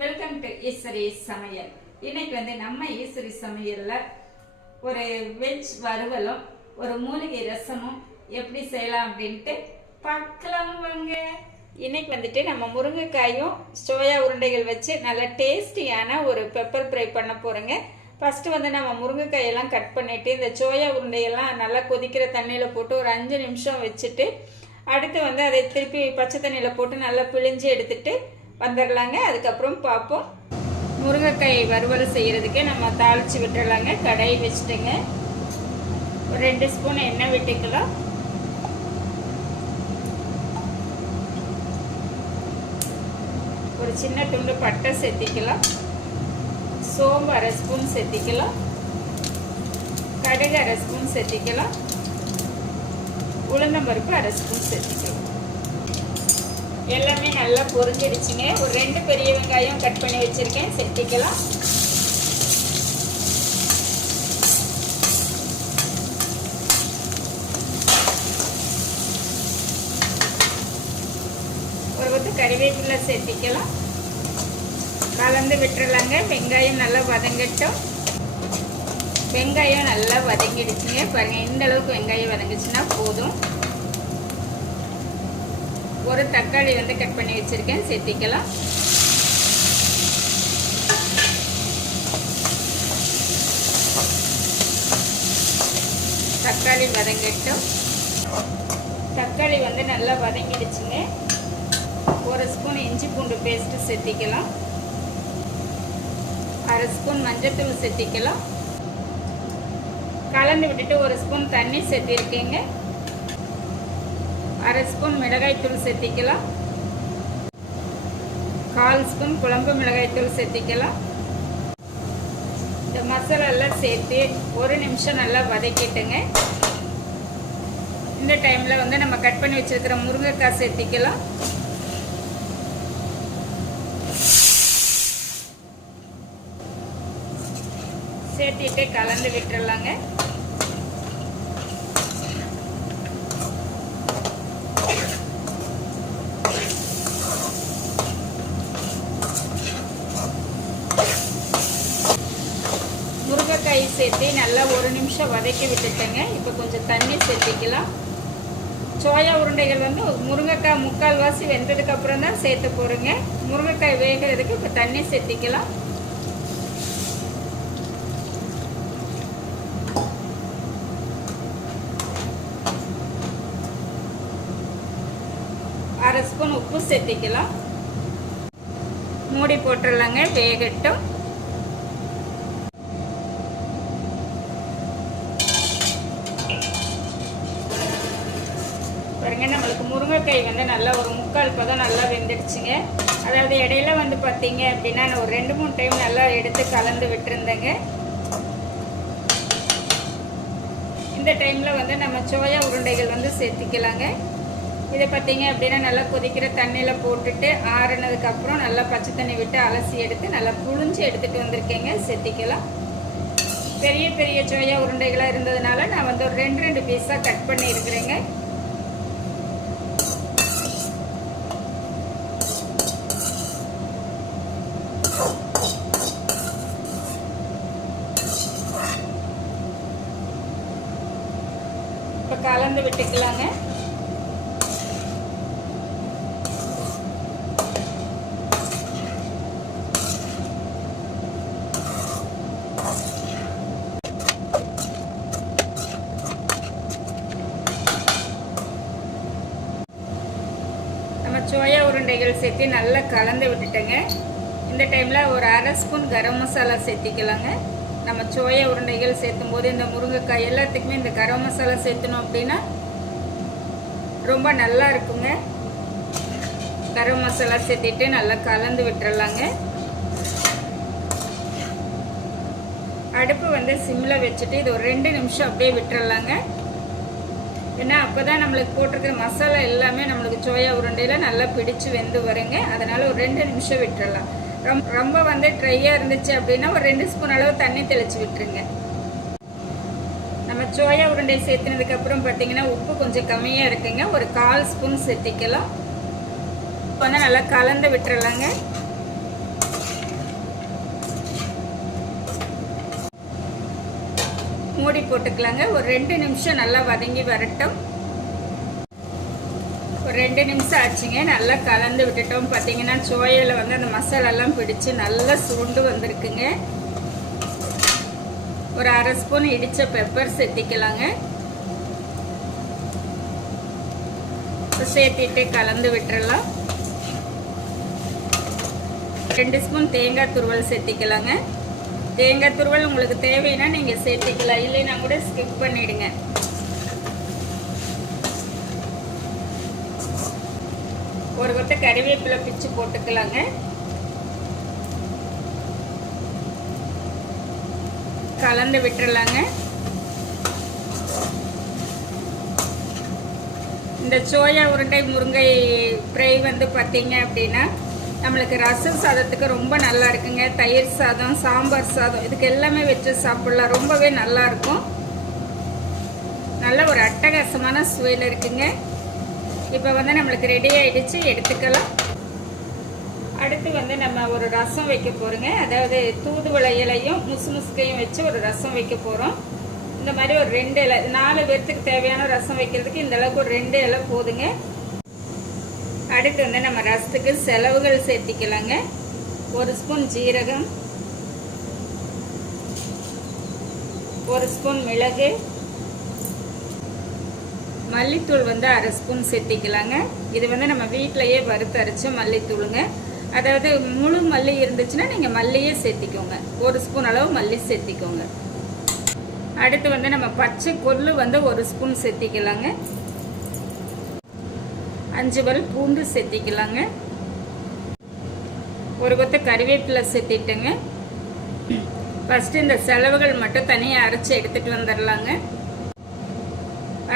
Welcome to Eswari சமையல் இன்னைக்கு வந்து நம்ம ஈஸ்வரி சமையல்ல ஒரு வெஜ் வறுவலும் ஒரு மூலிகை ரசமும் எப்படி செய்யலாம் அப்படின்ட்டு பார்க்கலாம் வாங்க. இன்னைக்கு வந்துட்டு நம்ம முருங்கைக்காயும் சோயா உருண்டைகள் வச்சு நல்ல டேஸ்டியான ஒரு பெப்பர் ஃப்ரை பண்ண போறோங்க. ஃபஸ்ட்டு வந்து நம்ம முருங்கைக்காயெல்லாம் கட் பண்ணிவிட்டு இந்த சோயா உருண்டையெல்லாம் நல்லா கொதிக்கிற தண்ணியில் போட்டு ஒரு அஞ்சு நிமிஷம் வச்சுட்டு அடுத்து வந்து அதை திருப்பி பச்சை தண்ணியில் போட்டு நல்லா பிழிஞ்சு எடுத்துகிட்டு வந்துடலாங்க அதுக்கப்புறம் பார்ப்போம் முருங்கைக்காய் வறுவல் செய்கிறதுக்கு நம்ம தாளித்து விட்டுறலாங்க. கடாய் வச்சுட்டுங்க. ஒரு ரெண்டு ஸ்பூன் எண்ணெய் விட்டுக்கலாம். ஒரு சின்ன துண்டு பட்டை சேர்த்திக்கலாம் சோம்பு அரை ஸ்பூன் சேர்த்திக்கலாம் கடுகு அரை ஸ்பூன் சேர்த்திக்கலாம் உளுந்தம்பருப்பு அரை ஸ்பூன் சேர்த்திக்கலாம் எல்லாமே நல்லா பொரிஞ்சிடுச்சுங்க. ஒரு ரெண்டு பெரிய வெங்காயம் கட் பண்ணி வச்சுருக்கேன். செட்டிக்கலாம் ஒரு கொத்து கறிவேப்பிலை சேர்த்திக்கலாம் கலந்து விட்டுறலாங்க. வெங்காயம் நல்லா வதங்கட்டும். வெங்காயம் நல்லா வதங்கிடுச்சுங்க. பாருங்கள் இந்த அளவுக்கு வெங்காயம் வதங்கிச்சுன்னா போதும். ஒரு தக்காளி வந்து கட் பண்ணி வச்சுருக்கேன். சேர்த்திக்கலாம். தக்காளி வதங்கட்டும். தக்காளி வந்து நல்லா வதங்கிடுச்சுங்க. ஒரு ஸ்பூன் இஞ்சி பூண்டு பேஸ்ட்டு சேர்த்திக்கலாம். அரை ஸ்பூன் மஞ்சத்தூள் சேர்த்திக்கலாம். கலந்து விட்டுட்டு ஒரு ஸ்பூன் தண்ணி சேர்த்திருக்கேங்க. அரை ஸ்பூன் மிளகாய்த்தூள் சேர்த்திக்கலாம். கால் ஸ்பூன் குழம்பு மிளகாய்த்தூள் சேர்த்திக்கலாம். இந்த மசாலாலாம் சேர்த்து ஒரு நிமிஷம் நல்லா வதக்கிட்டுங்க. இந்த டைமில் வந்து நம்ம கட் பண்ணி வச்சுருக்கிற முருங்கைக்காய் சேர்த்திக்கலாம். சேர்த்திட்டு கலந்து விட்டுறலாங்க முருங்கைக்காய் சேர்த்து நல்லா ஒரு கொதிக்க விட்டுட்டேங்க. இப்போ கொஞ்சம் தண்ணி சேர்த்திக்கலாம். சோயா உருண்டைகள் வந்து முருங்கைக்காய் முக்கால் வாசி வெந்ததுக்கு அப்புறம் தான் சேர்த்து போடுங்க முருங்கைக்காய் வேகிறதுக்கு இப்போ தண்ணி சேர்த்திக்கலாம். அரை ஸ்பூன் உப்பு சேர்த்திக்கலாம். மூடி போட்டுடலாங்க வேகட்டும். பாருங்க நம்மளுக்கு முருங்கைக்காய் வந்து நல்லா ஒரு முக்கால் பதம் நல்லா வெந்துடுச்சுங்க. அதாவது இடையில வந்து பார்த்தீங்க அப்படின்னா நான் ஒரு ரெண்டு மூணு டைம் நல்லா எடுத்து கலந்து விட்டுருந்தேங்க. இந்த டைமில் வந்து நம்ம சோயா உருண்டைகள் வந்து சேர்த்திக்கலாங்க. இதை பார்த்தீங்க அப்படின்னா நல்லா கொதிக்கிற தண்ணியில் போட்டுட்டு ஆறுனதுக்கப்புறம் நல்லா பச்சை தண்ணி விட்டு அலசி எடுத்து நல்லா புழிஞ்சு எடுத்துகிட்டு வந்திருக்கேங்க. சேர்த்திக்கலாம். பெரிய பெரிய சோயா உருண்டைகளாக இருந்ததுனால நான் வந்து ஒரு ரெண்டு ரெண்டு பீஸாக கட் பண்ணியிருக்கிறேங்க இப்போ போட்டுக்கலாங்க. நம்ம சோயா உருண்டைகள் சேர்த்து நல்லா கலந்து விட்டுட்டேங்க. இந்த டைமில் ஒரு அரை ஸ்பூன் கரம் மசாலா சேர்த்திக்கலாங்க. நம்ம சோயா உருண்டைகள் சேர்த்தும் போது இந்த முருங்கைக்காய் எல்லாத்துக்குமே இந்த கரம் மசாலா சேர்த்தணும் அப்படின்னா ரொம்ப நல்லா இருக்குங்க. கரம் மசாலா சேர்த்திட்டு நல்லா கலந்து விட்டுறலாங்க. அடுப்பு வந்து சிம்மில் வச்சுட்டு இது ஒரு ரெண்டு நிமிஷம் அப்படியே விட்டுறலாங்க. ஏன்னா அப்போ தான் நம்மளுக்கு போட்டிருக்கிற மசாலா எல்லாமே நம்மளுக்கு சோயா உருண்டையில் நல்லா பிடிச்சு வெந்து வருங்க. அதனால் ஒரு ரெண்டு நிமிஷம் விட்டுறலாம். ரொம்ப ரொம்ப வந்து ட்ரையாக இருந்துச்சு அப்படின்னா ஒரு ரெண்டு ஸ்பூன் அளவு தண்ணி தெளித்து விட்டுருங்க. சோயா உருண்டை சேர்த்துனதுக்கப்புறம் பார்த்தீங்கன்னா உப்பு கொஞ்சம் கம்மியாக இருக்குங்க. ஒரு கால் ஸ்பூன் சேர்த்திக்கலாம். இப்போ வந்து நல்லா கலந்து விட்டுறலாங்க. மூடி போட்டுக்கலாங்க. ஒரு ரெண்டு நிமிஷம் நல்லா வதங்கி வரட்டும். ஒரு ரெண்டு நிமிஷம் ஆச்சுங்க. நல்லா கலந்து விட்டுட்டோம். பார்த்தீங்கன்னா சோயாவில் வந்து அந்த மசாலாலாம் பிடிச்சி நல்லா சூண்டு வந்திருக்குங்க. ஒரு அரை ஸ்பூன் இடித்த பெப்பர் சேர்த்திக்கலாங்க. சேர்த்திட்டு கலந்து விட்டுறலாம். ரெண்டு ஸ்பூன் தேங்காய் துருவல் சேர்த்திக்கலாங்க. தேங்காய் துருவல் உங்களுக்கு தேவைன்னா நீங்கள் சேர்த்திக்கலாம். இல்லைன்னா கூட ஸ்கிப் பண்ணிவிடுங்க ஒரு கொட்டை கறிவேப்பிலை பிச்சு போட்டுக்கலாங்க. கலந்து விட்டுறலாங்க இந்த சோயா உருண்டை முருங்கை ஃப்ரை வந்து பார்த்தீங்க அப்படின்னா நம்மளுக்கு ரசம் சாதத்துக்கு ரொம்ப நல்லா இருக்குங்க. தயிர் சாதம் சாம்பார் சாதம் இதுக்கு எல்லாமே வச்சு சாப்பிடலாம். ரொம்பவே நல்லா இருக்கும். நல்ல ஒரு அட்டகாசமான சுவையில் இருக்குங்க. இப்போ வந்து நம்மளுக்கு ரெடி ஆகிடுச்சு எடுத்துக்கலாம். அடுத்து வந்து நம்ம ஒரு ரசம் வைக்க போகிறோங்க அதாவது தூதுவளை இலையும் முசு முசுக்கையும் வச்சு ஒரு ரசம் வைக்க போகிறோம் இந்த மாதிரி ஒரு ரெண்டு இலை நாலு பேர்த்துக்கு தேவையான ரசம் வைக்கிறதுக்கு இந்த அளவுக்கு ஒரு ரெண்டு இலை போதுங்க. அடுத்து வந்து நம்ம ரசத்துக்கு செலவுகள் சேர்த்திக்கலாங்க. ஒரு ஸ்பூன் ஜீரகம் ஒரு ஸ்பூன் மிளகு மல்லித்தூள் வந்து அரை ஸ்பூன் சேர்த்திக்கலாங்க. இது வந்து நம்ம வீட்டிலையே வறுத்து மல்லித்தூளுங்க. அதாவது முழு மல்லி இருந்துச்சுன்னா நீங்கள் மல்லியே சேர்த்திக்கோங்க. ஒரு ஸ்பூன் அளவு மல்லி சேர்த்திக்கோங்க. அடுத்து வந்து நம்ம பச்சை கொள்ளு வந்து ஒரு ஸ்பூன் சேர்த்திக்கலாங்க. அஞ்சு வரை பூண்டு சேர்த்திக்கலாங்க. ஒரு கொத்த கறிவேப்பிலை சேர்த்திட்டுங்க. ஃபஸ்ட்டு இந்த செலவுகள் மட்டும் தனியாக அரைச்சி எடுத்துகிட்டு வந்துடலாங்க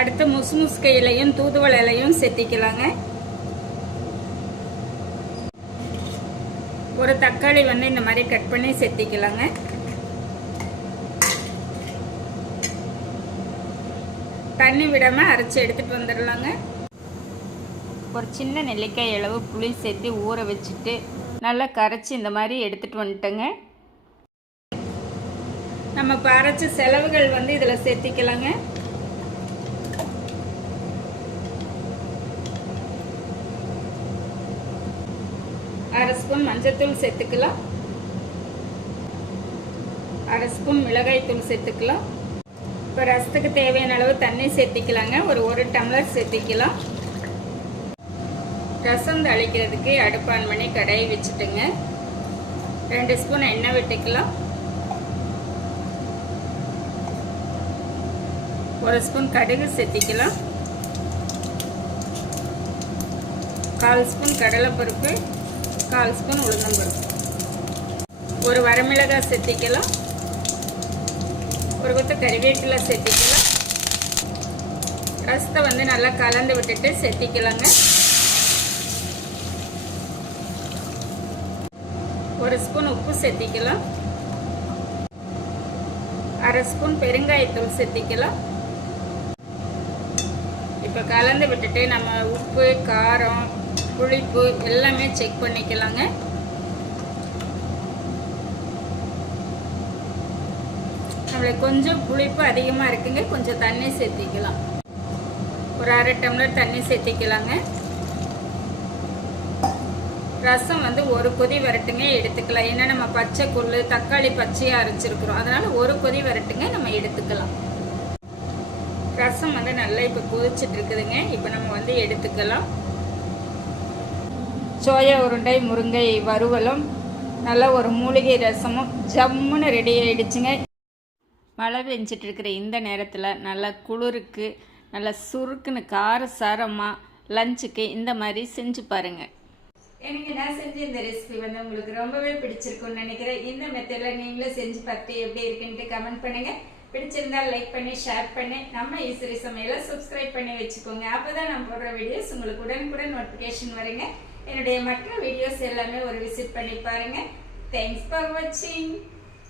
அடுத்து முசு முசுக்க இலையும் தூதுவளை இலையும் சேர்த்திக்கலாங்க. ஒரு தக்காளி வந்து இந்த மாதிரி கட் பண்ணி சேர்த்திக்கலாங்க தண்ணி விடாமல் அரைச்சி எடுத்துகிட்டு வந்துடலாங்க. ஒரு சின்ன நெல்லிக்காய் அளவு புளி சேர்த்து ஊற வச்சுட்டு நல்லா கரைச்சி இந்த மாதிரி எடுத்துகிட்டு வந்துட்டேங்க. நம்ம இப்போ அரைச்ச செலவுகள் வந்து இதில் சேர்த்திக்கலாங்க. அரை ஸ்பூன் மஞ்சத்தூள் சேர்த்துக்கலாம். அரை ஸ்பூன் மிளகாய்த்தூள் சேர்த்துக்கலாம். இப்போ ரசத்துக்கு தேவையான அளவு தண்ணி சேர்த்திக்கலாங்க. ஒரு ஒரு டம்ளர் சேர்த்திக்கலாம். ரசம் தளிக்கிறதுக்கு அடுப்பான் பண்ணி கடையை வச்சுட்டுங்க. ரெண்டு ஸ்பூன் எண்ணெய் விட்டுக்கலாம். ஒரு ஸ்பூன் கடுகு சேர்த்திக்கலாம். கால் ஸ்பூன் கடலைப்பருப்பு. கால் ஸ்பூன் உளுந்தம்பருப்பு ஒரு வரமிளகாய் சேர்த்திக்கலாம் ஒரு கொத்த கறிவேப்பிலை சேர்த்திக்கலாம் ரசத்தை வந்து நல்லா கலந்து விட்டுட்டு செத்திக்கலாங்க. ஒரு ஸ்பூன் உப்பு சேர்த்திக்கலாம் அரை ஸ்பூன் பெருங்காயத்தூள் சேர்த்திக்கலாம் இப்போ கலந்து விட்டுட்டு நம்ம உப்பு காரம் புளிப்பு எல்லாமே செக் பண்ணிக்கலாங்க. நம்மளுக்கு கொஞ்சம் புளிப்பு அதிகமாக இருக்குங்க. கொஞ்சம் தண்ணி சேர்த்திக்கலாம். ஒரு அரை டம்ளர் தண்ணி சேர்த்திக்கலாங்க. ரசம் வந்து ஒரு கொதி வரட்டுங்க எடுத்துக்கலாம். ஏன்னா நம்ம பச்சை கொள்ளு தக்காளி பச்சையாக அரைச்சிருக்கிறோம். அதனால ஒரு கொதி வரட்டுங்க நம்ம எடுத்துக்கலாம். ரசம் வந்து நல்லா இப்போ கொதிச்சுட்டு இருக்குதுங்க. இப்போ நம்ம வந்து எடுத்துக்கலாம். சோயா உருண்டை முருங்கை வறுவலும் நல்ல ஒரு மூலிகை ரசமும் ஜம்முன்னு ரெடி ஆகிடுச்சுங்க மழை பெஞ்சிட்டு இருக்கிற இந்த நேரத்தில் நல்லா குளிருக்கு நல்லா சுருக்குன்னு கார சாரமாக லஞ்சுக்கு இந்த மாதிரி செஞ்சு பாருங்கள் எனக்கு நான் செஞ்ச இந்த ரெசிபி வந்து உங்களுக்கு ரொம்பவே பிடிச்சிருக்கும்னு நினைக்கிறேன். இந்த மெத்தடில் நீங்களும் செஞ்சு பார்த்து எப்படி இருக்குன்ட்டு கமெண்ட் பண்ணுங்கள் பிடிச்சிருந்தா லைக் பண்ணி ஷேர் பண்ணி நம்ம ஈஸ்வரி சமையலை சப்ஸ்கிரைப் பண்ணி வச்சுக்கோங்க. அப்போ தான் நம்ம போடுற வீடியோஸ் உங்களுக்கு உடனுக்குடன் நோட்டிஃபிகேஷன் வருங்க. என்னுடைய மற்ற வீடியோஸ் எல்லாமே ஒரு விசிட் பண்ணி பாருங்க. தேங்க்ஸ் ஃபார் வாட்சிங்